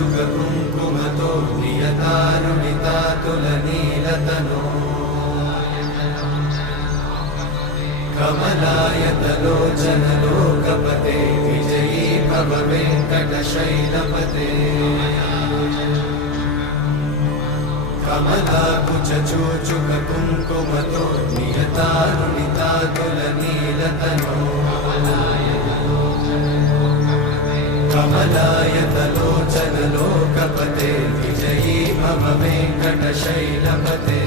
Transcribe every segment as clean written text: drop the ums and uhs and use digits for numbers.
कुङ्कुमतो नियतारुणितातुलनीलतनो कमलायतलोचनलोकपते विजयी भव वेङ्कटशैलपते कमलाकुचूचुककुङ्कुमतो नियतारुणितातुलनीलतनो कमलायतलोचनलोकपते विजयी भव वेङ्कटशैलपते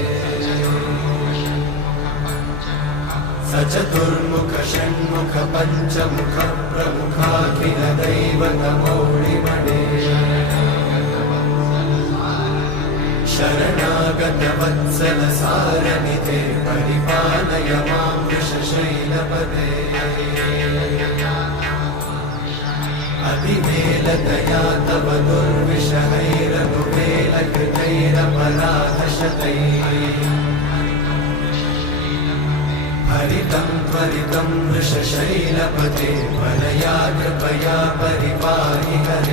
सचतुर्मुख षण्मुख पञ्चमुख प्रमुखाखिल दैवतमौळिमणे शरणागत वत्सल सारनिधे परिपालय मां वृषशैलपते अतिवेलतया तव दुर्विषहैरनुवेलकृतैरपराधशतैः हरितं त्वरितं वृषशैलपते वरया कृपया परिपाहि हरे।